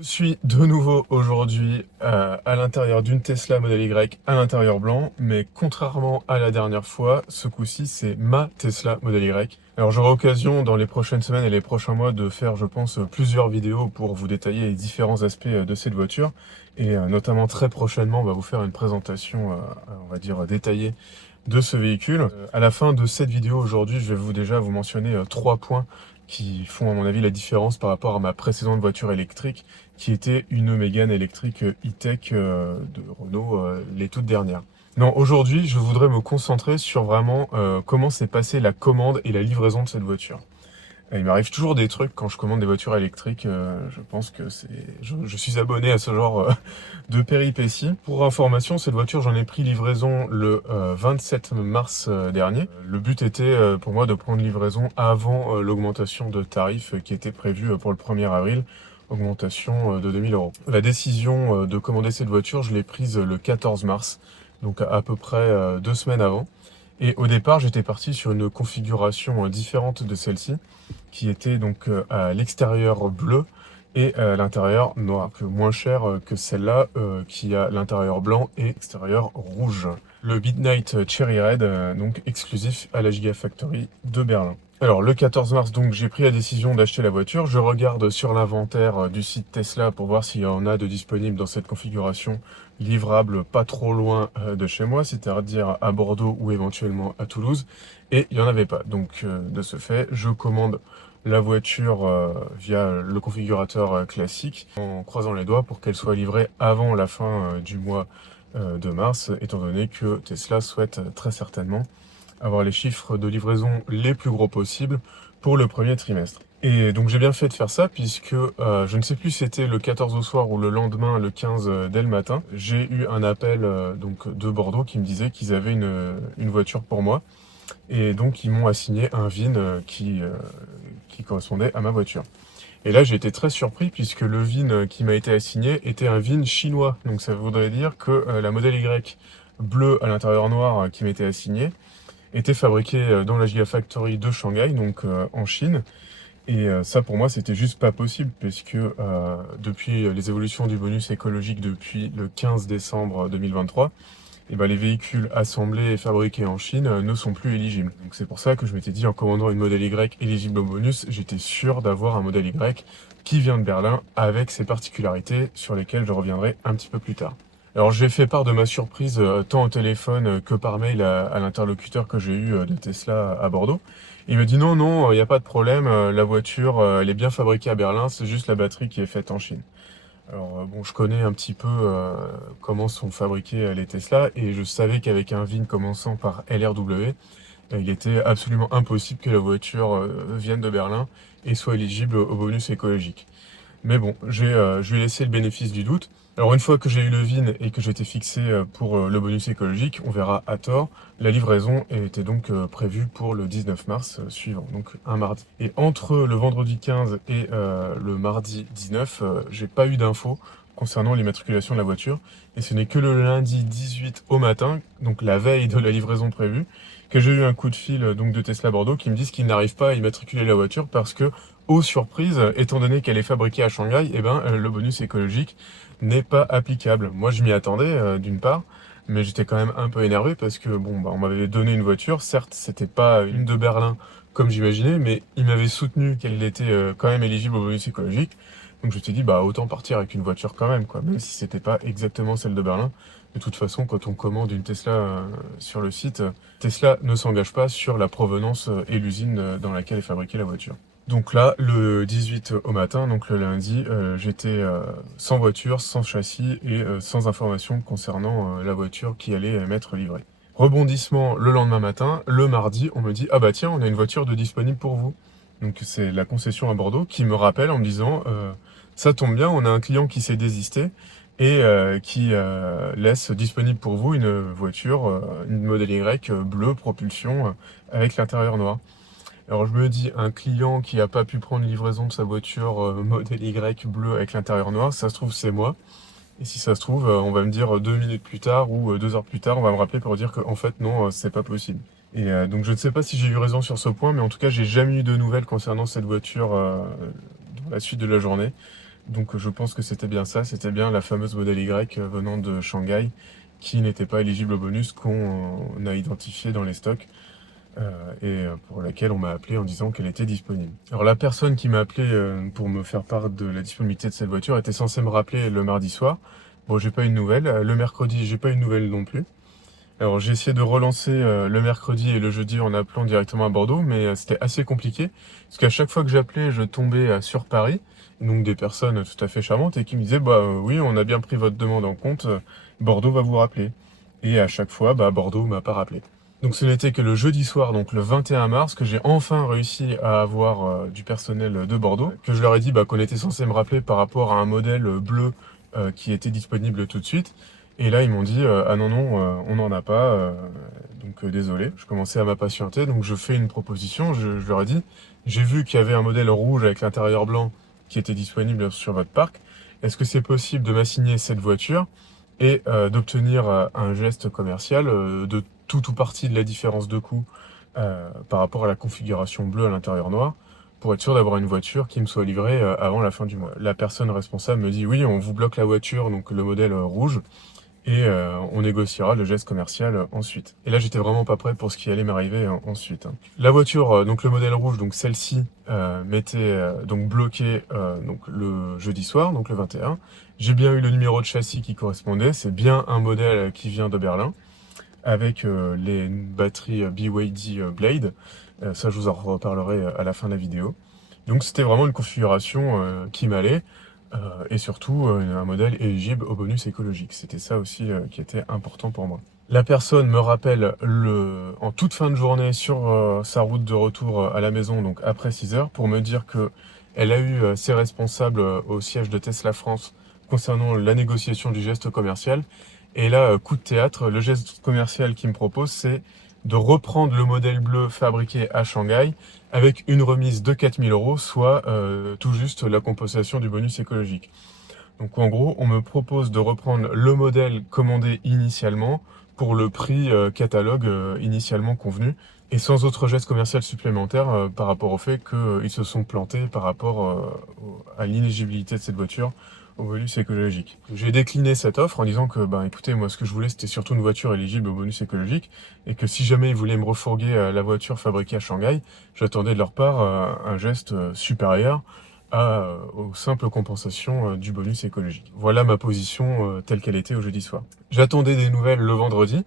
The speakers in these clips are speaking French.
Je suis de nouveau aujourd'hui à l'intérieur d'une Tesla Model Y à l'intérieur blanc, mais contrairement à la dernière fois, ce coup-ci c'est ma Tesla Model Y. Alors j'aurai l'occasion dans les prochaines semaines et les prochains mois de faire, je pense, plusieurs vidéos pour vous détailler les différents aspects de cette voiture, et notamment très prochainement on va vous faire une présentation, on va dire, détaillée de ce véhicule. À la fin de cette vidéo aujourd'hui, je vais déjà vous mentionner 3 points qui font à mon avis la différence par rapport à ma précédente voiture électrique qui était une Mégane électrique e-tech de Renault, les toutes dernières. Non, aujourd'hui, je voudrais me concentrer sur vraiment comment s'est passée la commande et la livraison de cette voiture. Il m'arrive toujours des trucs quand je commande des voitures électriques, je pense que je suis abonné à ce genre de péripéties. Pour information, cette voiture, j'en ai pris livraison le 27 mars dernier. Le but était pour moi de prendre livraison avant l'augmentation de tarifs qui était prévue pour le 1er avril, augmentation de 2 000 euros. La décision de commander cette voiture, je l'ai prise le 14 mars, donc à peu près 2 semaines avant. Et au départ, j'étais parti sur une configuration différente de celle-ci, qui était donc à l'extérieur bleu et à l'intérieur noir, moins cher que celle-là, qui a l'intérieur blanc et l'extérieur rouge. Le Midnight Cherry Red, donc exclusif à la Gigafactory de Berlin. Alors le 14 mars, donc j'ai pris la décision d'acheter la voiture. Je regarde sur l'inventaire du site Tesla pour voir s'il y en a de disponibles dans cette configuration livrable pas trop loin de chez moi, c'est-à-dire à Bordeaux ou éventuellement à Toulouse. Et il n'y en avait pas. Donc de ce fait, je commande la voiture via le configurateur classique en croisant les doigts pour qu'elle soit livrée avant la fin du mois de mars, étant donné que Tesla souhaite très certainement avoir les chiffres de livraison les plus gros possibles pour le premier trimestre. Et donc j'ai bien fait de faire ça puisque je ne sais plus si c'était le 14 au soir ou le lendemain, le 15 dès le matin, j'ai eu un appel donc de Bordeaux qui me disait qu'ils avaient une voiture pour moi. Et donc ils m'ont assigné un VIN qui correspondait à ma voiture. Et là j'ai été très surpris puisque le VIN qui m'a été assigné était un VIN chinois. Donc ça voudrait dire que la Model Y bleue à l'intérieur noir qui m'était assignée était fabriquée dans la Gigafactory de Shanghai, donc en Chine. Et ça pour moi c'était juste pas possible puisque depuis les évolutions du bonus écologique depuis le 15 décembre 2023, et ben, les véhicules assemblés et fabriqués en Chine ne sont plus éligibles. Donc c'est pour ça que je m'étais dit en commandant une Model Y éligible au bonus, j'étais sûr d'avoir un Model Y qui vient de Berlin avec ses particularités sur lesquelles je reviendrai un petit peu plus tard. Alors j'ai fait part de ma surprise tant au téléphone que par mail à l'interlocuteur que j'ai eu de Tesla à Bordeaux. Il me dit non, non, il n'y a pas de problème, la voiture elle est bien fabriquée à Berlin, c'est juste la batterie qui est faite en Chine. Alors bon, je connais un petit peu comment sont fabriqués les Tesla et je savais qu'avec un VIN commençant par LRW, il était absolument impossible que la voiture vienne de Berlin et soit éligible au bonus écologique. Mais bon, je lui ai laissé le bénéfice du doute. Alors une fois que j'ai eu le VIN et que j'étais fixé pour le bonus écologique, on verra à tort, la livraison était donc prévue pour le 19 mars suivant, donc un mardi. Et entre le vendredi 15 et le mardi 19, j'ai pas eu d'infos concernant l'immatriculation de la voiture. Et ce n'est que le lundi 18 au matin, donc la veille de la livraison prévue, que j'ai eu un coup de fil donc de Tesla Bordeaux qui me disent qu'ils n'arrivent pas à immatriculer la voiture parce que, aux surprises, étant donné qu'elle est fabriquée à Shanghai, eh ben, le bonus écologique n'est pas applicable. Moi, je m'y attendais, d'une part, mais j'étais quand même un peu énervé parce que, bon, bah, on m'avait donné une voiture, certes, c'était pas une de Berlin comme j'imaginais, mais il m'avait soutenu qu'elle était quand même éligible au bonus écologique. Donc je me suis dit, bah, autant partir avec une voiture quand même, quoi, même si c'était pas exactement celle de Berlin. De toute façon, quand on commande une Tesla sur le site, Tesla ne s'engage pas sur la provenance et l'usine dans laquelle est fabriquée la voiture. Donc là, le 18 au matin, donc le lundi, j'étais sans voiture, sans châssis et sans information concernant la voiture qui allait m'être livrée. Rebondissement le lendemain matin, le mardi, on me dit ah bah tiens, on a une voiture de disponible pour vous. Donc c'est la concession à Bordeaux qui me rappelle en me disant ça tombe bien, on a un client qui s'est désisté et qui laisse disponible pour vous une voiture, une Model Y bleue propulsion avec l'intérieur noir. Alors je me dis, un client qui n'a pas pu prendre livraison de sa voiture Model Y bleue avec l'intérieur noir, ça se trouve c'est moi. Et si ça se trouve, on va me dire 2 minutes plus tard ou 2 heures plus tard, on va me rappeler pour dire qu'en fait non, c'est pas possible. Et donc je ne sais pas si j'ai eu raison sur ce point, mais en tout cas j'ai jamais eu de nouvelles concernant cette voiture dans la suite de la journée. Donc je pense que c'était bien ça, c'était bien la fameuse modèle Y venant de Shanghai qui n'était pas éligible au bonus qu'on a identifié dans les stocks pour laquelle on m'a appelé en disant qu'elle était disponible. Alors la personne qui m'a appelé pour me faire part de la disponibilité de cette voiture était censée me rappeler le mardi soir. Bon, j'ai pas eu de nouvelles. Le mercredi, j'ai pas eu de nouvelles non plus. Alors j'ai essayé de relancer le mercredi et le jeudi en appelant directement à Bordeaux, mais c'était assez compliqué, parce qu'à chaque fois que j'appelais, je tombais sur Paris, donc des personnes tout à fait charmantes, et qui me disaient, bah oui, on a bien pris votre demande en compte, Bordeaux va vous rappeler. Et à chaque fois, bah Bordeaux m'a pas rappelé. Donc ce n'était que le jeudi soir, donc le 21 mars, que j'ai enfin réussi à avoir du personnel de Bordeaux, que je leur ai dit bah, qu'on était censé me rappeler par rapport à un modèle bleu qui était disponible tout de suite. Et là, ils m'ont dit ah non, non, on n'en a pas, donc désolé. Je commençais à m'impatienter, donc je fais une proposition. Je leur ai dit j'ai vu qu'il y avait un modèle rouge avec l'intérieur blanc qui était disponible sur votre parc. Est-ce que c'est possible de m'assigner cette voiture et d'obtenir un geste commercial de tout ou partie de la différence de coût par rapport à la configuration bleue à l'intérieur noir pour être sûr d'avoir une voiture qui me soit livrée avant la fin du mois. La personne responsable me dit oui, on vous bloque la voiture, donc le modèle rouge, et on négociera le geste commercial ensuite. Et là, j'étais vraiment pas prêt pour ce qui allait m'arriver ensuite. La voiture, donc le modèle rouge, donc celle-ci, m'était donc bloquée donc le jeudi soir, donc le 21. J'ai bien eu le numéro de châssis qui correspondait. C'est bien un modèle qui vient de Berlin avec les batteries BYD Blade. Ça, je vous en reparlerai à la fin de la vidéo. Donc c'était vraiment une configuration qui m'allait et surtout un modèle éligible au bonus écologique. C'était ça aussi qui était important pour moi. La personne me rappelle en toute fin de journée sur sa route de retour à la maison, donc après 6 heures, pour me dire que elle a eu ses responsables au siège de Tesla France concernant la négociation du geste commercial. Et là, coup de théâtre, le geste commercial qu'il me propose, c'est de reprendre le modèle bleu fabriqué à Shanghai avec une remise de 4000 euros, soit tout juste la compensation du bonus écologique. Donc en gros, on me propose de reprendre le modèle commandé initialement pour le prix catalogue initialement convenu et sans autre geste commercial supplémentaire par rapport au fait qu'ils se sont plantés par rapport à l'inéligibilité de cette voiture au bonus écologique. J'ai décliné cette offre en disant que, bah, écoutez, moi, ce que je voulais, c'était surtout une voiture éligible au bonus écologique, et que si jamais ils voulaient me refourguer la voiture fabriquée à Shanghai, j'attendais de leur part un geste supérieur aux simples compensations du bonus écologique. Voilà ma position telle qu'elle était au jeudi soir. J'attendais des nouvelles le vendredi,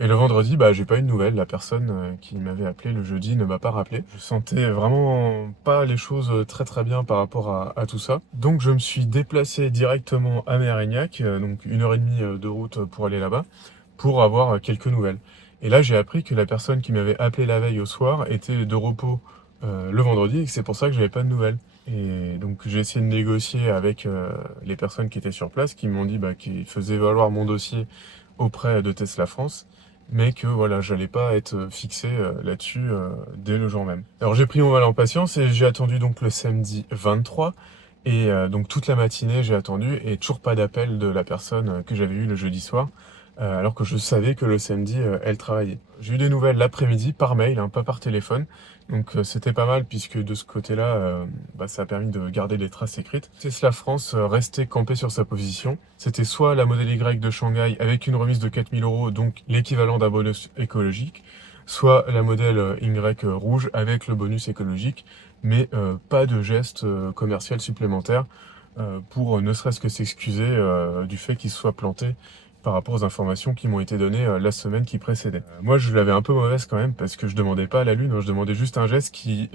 et le vendredi, bah, j'ai pas eu de nouvelles. La personne qui m'avait appelé le jeudi ne m'a pas rappelé. Je sentais vraiment pas les choses très très bien par rapport à tout ça. Donc je me suis déplacé directement à Mérignac, donc 1 heure et demie de route pour aller là-bas, pour avoir quelques nouvelles. Et là, j'ai appris que la personne qui m'avait appelé la veille au soir était de repos le vendredi, et que c'est pour ça que j'avais pas de nouvelles. Et donc j'ai essayé de négocier avec les personnes qui étaient sur place, qui m'ont dit bah, qu'ils faisaient valoir mon dossier auprès de Tesla France, mais que voilà, j'allais pas être fixé là-dessus dès le jour même. Alors j'ai pris mon mal en patience et j'ai attendu donc le samedi 23, et donc toute la matinée j'ai attendu et toujours pas d'appel de la personne que j'avais eue le jeudi soir, alors que je savais que le samedi elle travaillait. J'ai eu des nouvelles l'après-midi par mail, hein, pas par téléphone. Donc c'était pas mal puisque de ce côté-là, bah, ça a permis de garder les traces écrites. Tesla France restait campé sur sa position. C'était soit la modèle Y de Shanghai avec une remise de 4000 euros, donc l'équivalent d'un bonus écologique, soit la modèle Y rouge avec le bonus écologique, mais pas de geste commercial supplémentaire pour ne serait-ce que s'excuser du fait qu'il se soit planté par rapport aux informations qui m'ont été données la semaine qui précédait. Moi, je l'avais un peu mauvaise quand même, parce que je demandais pas à la lune, hein, je demandais juste un geste qui,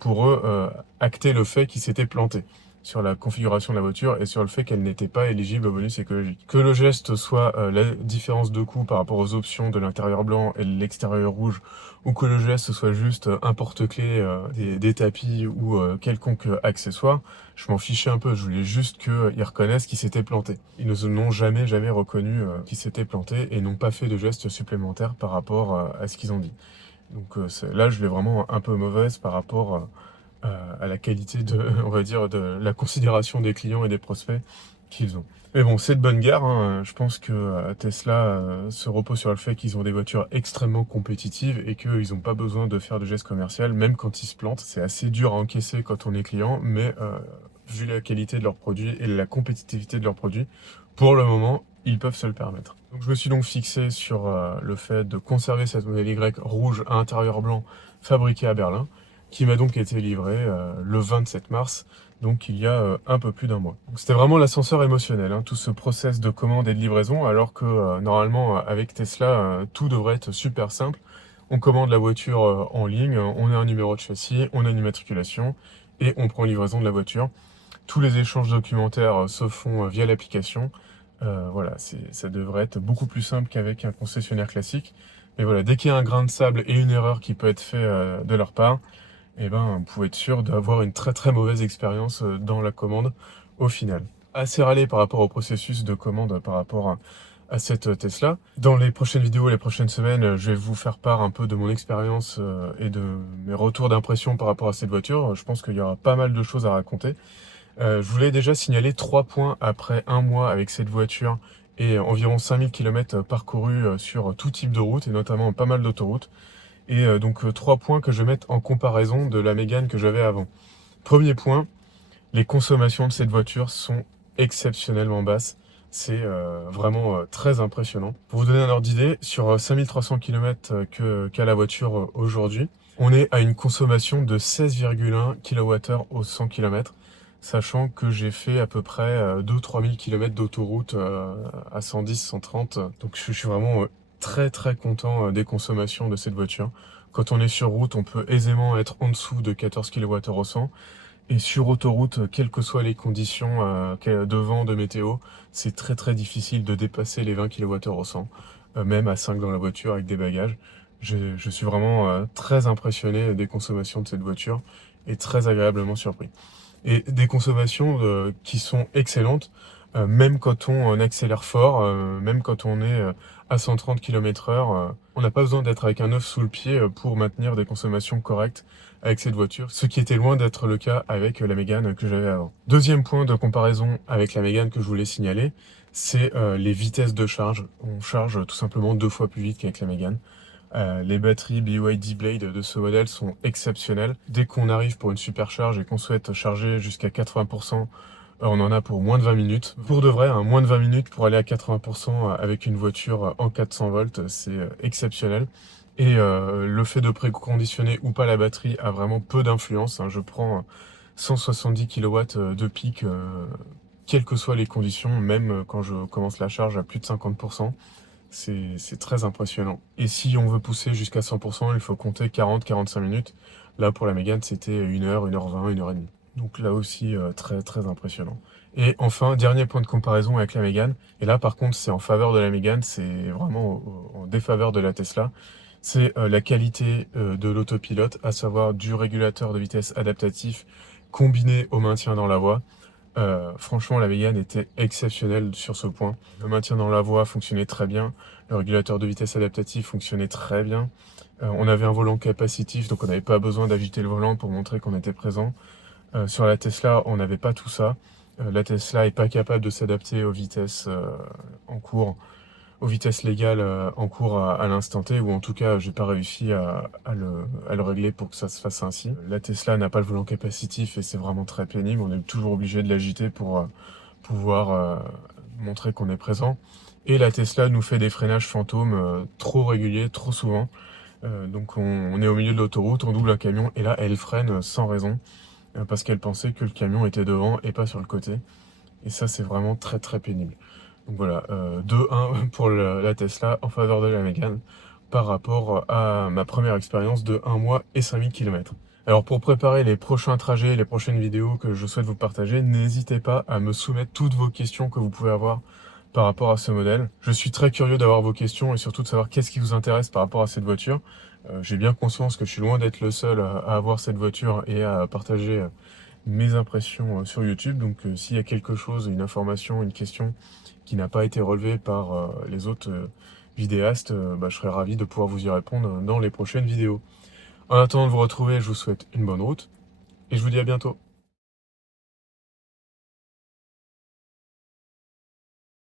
pour eux, actait le fait qu'ils s'étaient plantés sur la configuration de la voiture et sur le fait qu'elle n'était pas éligible au bonus écologique. Que le geste soit la différence de coût par rapport aux options de l'intérieur blanc et de l'extérieur rouge, ou que le geste soit juste un porte-clés, des tapis ou quelconque accessoire, je m'en fichais un peu. Je voulais juste qu'ils reconnaissent qu'ils s'étaient plantés. Ils ne n'ont jamais reconnu qu'ils s'étaient plantés et n'ont pas fait de gestes supplémentaires par rapport à ce qu'ils ont dit. Donc là, je l'ai vraiment un peu mauvaise par rapport à la qualité de, on va dire, de la considération des clients et des prospects qu'ils ont. Mais bon, c'est de bonne guerre, hein. Je pense que Tesla se repose sur le fait qu'ils ont des voitures extrêmement compétitives et qu'ils n'ont pas besoin de faire de gestes commerciaux, même quand ils se plantent. C'est assez dur à encaisser quand on est client, mais vu la qualité de leurs produits et la compétitivité de leurs produits. Pour le moment, ils peuvent se le permettre. Donc, je me suis donc fixé sur le fait de conserver cette modèle Y rouge à intérieur blanc fabriquée à Berlin, qui m'a donc été livrée le 27 mars, donc il y a un peu plus d'un mois. C'était vraiment l'ascenseur émotionnel, hein, tout ce process de commande et de livraison, alors que normalement avec Tesla, tout devrait être super simple. On commande la voiture en ligne, on a un numéro de châssis, on a une immatriculation et on prend livraison de la voiture. Tous les échanges documentaires se font via l'application. Voilà, ça devrait être beaucoup plus simple qu'avec un concessionnaire classique. Mais voilà, dès qu'il y a un grain de sable et une erreur qui peut être fait de leur part, eh ben, vous pouvez être sûr d'avoir une très très mauvaise expérience dans la commande au final. Assez râlé par rapport au processus de commande par rapport à cette Tesla. Dans les prochaines vidéos, les prochaines semaines, je vais vous faire part un peu de mon expérience et de mes retours d'impression par rapport à cette voiture. Je pense qu'il y aura pas mal de choses à raconter. Je voulais déjà signaler 3 points après un mois avec cette voiture et environ 5000 km parcourus sur tout type de route et notamment pas mal d'autoroutes. Et donc 3 points que je vais mettre en comparaison de la Mégane que j'avais avant. Premier point, les consommations de cette voiture sont exceptionnellement basses. C'est vraiment très impressionnant. Pour vous donner un ordre d'idée, sur 5300 km qu'a la voiture aujourd'hui, on est à une consommation de 16,1 kWh au 100 km, sachant que j'ai fait à peu près 2-3 000 km d'autoroute à 110-130. Donc je suis vraiment très très content des consommations de cette voiture. Quand on est sur route, on peut aisément être en dessous de 14 kWh au 100. Et sur autoroute, quelles que soient les conditions de vent, de météo, c'est très très difficile de dépasser les 20 kWh au 100, même à 5 dans la voiture avec des bagages. Je suis vraiment très impressionné des consommations de cette voiture et très agréablement surpris. Et des consommations qui sont excellentes, même quand on accélère fort, même quand on est à 130 km/h. On n'a pas besoin d'être avec un œuf sous le pied pour maintenir des consommations correctes avec cette voiture, ce qui était loin d'être le cas avec la Mégane que j'avais avant. Deuxième point de comparaison avec la Mégane que je voulais signaler, c'est les vitesses de charge. On charge tout simplement 2 fois plus vite qu'avec la Mégane. Les batteries BYD Blade de ce modèle sont exceptionnelles. Dès qu'on arrive pour une supercharge et qu'on souhaite charger jusqu'à 80%, on en a pour moins de 20 minutes. Pour de vrai, hein, moins de 20 minutes pour aller à 80% avec une voiture en 400 volts, c'est exceptionnel. Et le fait de préconditionner ou pas la batterie a vraiment peu d'influence, hein. Je prends 170 kW de pic, quelles que soient les conditions, même quand je commence la charge à plus de 50%. C'est très impressionnant. Et si on veut pousser jusqu'à 100%, il faut compter 40-45 minutes. Là, pour la Mégane, c'était 1 heure, 1h20, 1h30. Donc là aussi, très très impressionnant. Et enfin, dernier point de comparaison avec la Mégane. Et là, par contre, c'est en faveur de la Mégane, c'est vraiment en défaveur de la Tesla. C'est la qualité de l'autopilote, à savoir du régulateur de vitesse adaptatif combiné au maintien dans la voie. Franchement, la Mégane était exceptionnelle sur ce point. Le maintien dans la voie fonctionnait très bien. Le régulateur de vitesse adaptatif fonctionnait très bien. On avait un volant capacitif, donc on n'avait pas besoin d'agiter le volant pour montrer qu'on était présent. Sur la Tesla, on n'avait pas tout ça. La Tesla est pas capable de s'adapter aux vitesses en cours, aux vitesses légales en cours à l'instant T, ou en tout cas, j'ai pas réussi à le régler pour que ça se fasse ainsi. La Tesla n'a pas le volant capacitif et c'est vraiment très pénible. On est toujours obligé de l'agiter pour pouvoir montrer qu'on est présent. Et la Tesla nous fait des freinages fantômes trop réguliers, trop souvent. Donc on est au milieu de l'autoroute, on double un camion et là elle freine sans raison parce qu'elle pensait que le camion était devant et pas sur le côté. Et ça c'est vraiment très très pénible. Donc voilà, 2-1 pour la Tesla en faveur de la Mégane par rapport à ma première expérience de 1 mois et 5000 km. Alors pour préparer les prochains trajets, les prochaines vidéos que je souhaite vous partager, n'hésitez pas à me soumettre toutes vos questions que vous pouvez avoir par rapport à ce modèle. Je suis très curieux d'avoir vos questions et surtout de savoir qu'est-ce qui vous intéresse par rapport à cette voiture. J'ai bien conscience que je suis loin d'être le seul à avoir cette voiture et à partager mes impressions sur YouTube. Donc s'il y a quelque chose, une information, une question qui n'a pas été relevée par les autres vidéastes, je serais ravi de pouvoir vous y répondre dans les prochaines vidéos. En attendant de vous retrouver, je vous souhaite une bonne route et je vous dis à bientôt.